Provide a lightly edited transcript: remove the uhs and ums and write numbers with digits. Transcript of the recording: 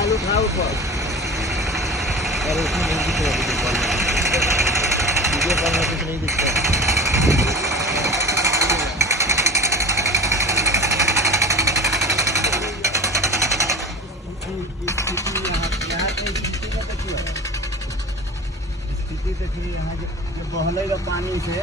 Mobile उठाओ ऊपर। अरे उसमें नहीं दिख रहा वीडियो कॉल में कुछ नहीं दिखता। स्थिति देखिए यहाँ जो बहलेगा पानी से